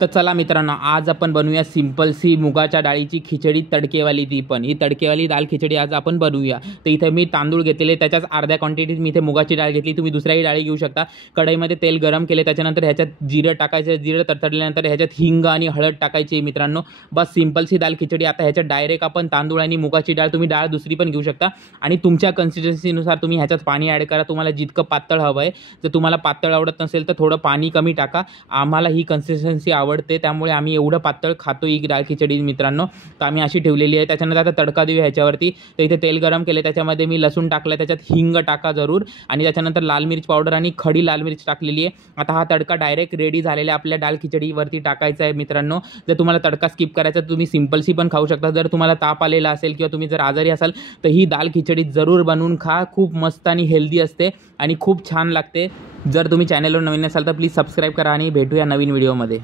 तर चला मित्रांनो, आज आपण बनवूया सिंपल सी मुगाच्या डाळीची खिचडी, तडकेवाली. ती पण ही तडकेवाली दाल खिचडी आज आपण बनवूया. तर इथे मी तांदूळ घेतलेले, त्याच्याच अर्ध्या क्वांटिटीत मी इथे मुगाची डाळ घेतली. तुम्ही दुसऱ्याही डाळी घेऊ शकता. कढईमध्ये तेल गरम केले, त्याच्यानंतर ह्याच्यात जिरं टाकायचं. जिरं तडतडल्यानंतर ह्याच्यात हिंग आणि हळद टाकायची मित्रांनो. बस सिंपल सी दाल खिचडी. आता ह्याच्यात डायरेक्ट आपण तांदूळ आणि मुगाची डाळ, तुम्ही डाळ दुसरी पण घेऊ शकता आणि तुमच्या कन्सिस्टन्सीनुसार तुम्ही ह्याच्यात पाणी ॲड करा. तुम्हाला जितकं पातळ हवं आहे, जर तुम्हाला पातळ आवडत नसेल तर थोडं पाणी कमी टाका. आम्हाला ही कन्सिस्टन्सी आवडते, त्यामुळे आम्ही एवढं पातळ खातो ही डाळ खिचडी मित्रांनो. तर आम्ही अशी ठेवलेली आहे. त्याच्यानंतर आता तडका देऊया ह्याच्यावरती. तर इथे तेल गरम केले, त्याच्यामध्ये मी लसूण टाकलं, त्याच्यात हिंग टाका जरूर आणि त्याच्यानंतर लाल मिर्च पावडर आणि खडी लाल मिर्च टाकलेली आहे. आता हा तडका डायरेक्ट रेडी झालेला आपल्या डाळ खिचडीवरती टाकायचा आहे मित्रांनो. जर तुम्हाला तडका स्किप करायचा तुम्ही सिंपल सी पण खाऊ शकता. जर तुम्हाला ताप आलेला असेल किंवा तुम्ही जर आजारी असाल तर ही दाल खिचडी जरूर बनवून खा. खूप मस्त आणि हेल्दी असते आणि खूप छान लागते. जर तुम्ही चॅनलवर नवीन असाल तर प्लीज सबस्क्राईब करा आणि भेटूया नवीन व्हिडिओमध्ये.